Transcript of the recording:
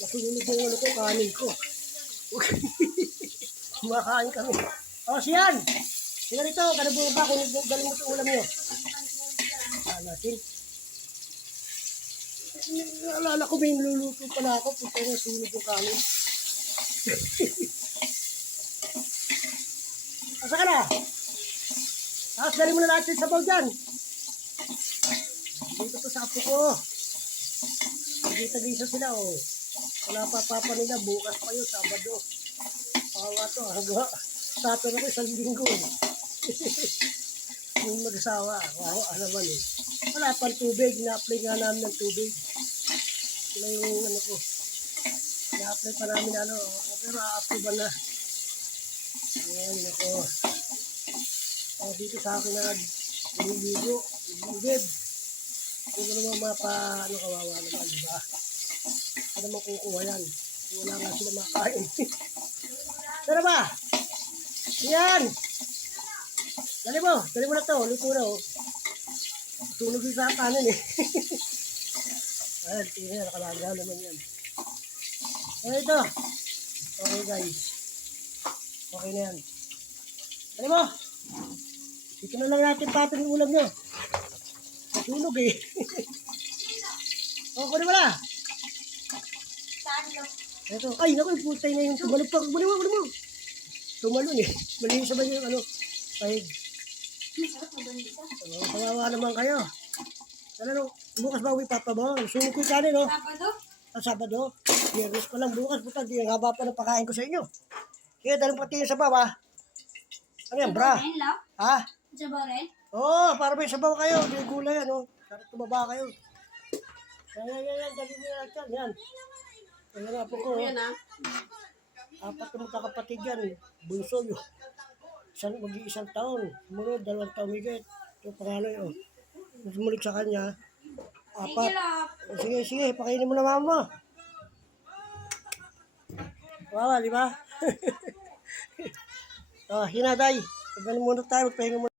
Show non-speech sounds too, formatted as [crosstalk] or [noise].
Nasunod yung ano ko, kanin ko. [laughs] Kumakain kami. O, siyan! Sige rito, kanabunga ba kung galing mo sa ulam nyo? Ah, natin. Naalala ko may niluluto pala ako, puto na sunog yung kanin. [laughs] Asa ka na? Tapos galing mo na lahat yung sabaw dyan. Dito to sa apo ko. Nagita-gisa sila, oh. Wala pa papa nila, bukas pa yun, Sabado. Pawa to, hangga. Saturn ako isang linggo. [laughs] Yung mag-asawa, wow, ano naman eh. Wala pang tubig, na-apply nga namin ng tubig. Sila yung ano ko. Na-apply pa namin ano, pero a-approve na. Ayan, ako. Oh, dito sa akin na nililigo, nililib. Hindi ko naman mapa, ano, kawawa naman, di ba? Ano mo kukuha yan? Wala nga sila makain. [laughs] Tara ba? Yan! Dali mo, dali mo na to, luto na oh. Tulog yung sa kanin eh. [laughs] Ayan, tingnan, nakalaga naman yan. Ano ito? Okay guys. Okay na yan. Dali mo! Dito na lang natin patong ulam nyo. Tulog eh. [laughs] o, kunin mo na. Ito. Ay, naku, putay na yung tumalog pa. Kunin mo. Tumalon eh. Malinis naman yung ano. Pahig. Oh, kawawa naman kayo. Ano no, bukas ba uwi papa mo? Sunog ko kanin, no? Sabado? Sa Sabado. Biyernes pa lang bukas. Buta, di ang haba pa ng pakain ko sa inyo. Kaya dalong pati yung sabaw, ha? Ano yan, bra? Ha? Sabaw rin? Oo, oh, para may sabaw kayo. May gulay, ano? Para tumaba kayo. Yan, yan, yan, yan. Dali mo yan, yan. Yan. Nga po ko. oh. ah. Apat na magkakapatid yan. Bunso yun. Isang, mag-iisang taon. Sumunod, dalawang taon higit. Ito pangalan yun. Sumunod sa kanya. Apat. Sige, sige. Pakainin mo na mama. Wawa, di ba? [laughs] oh, hinaday. Pagano muna tayo. Magpahinga muna.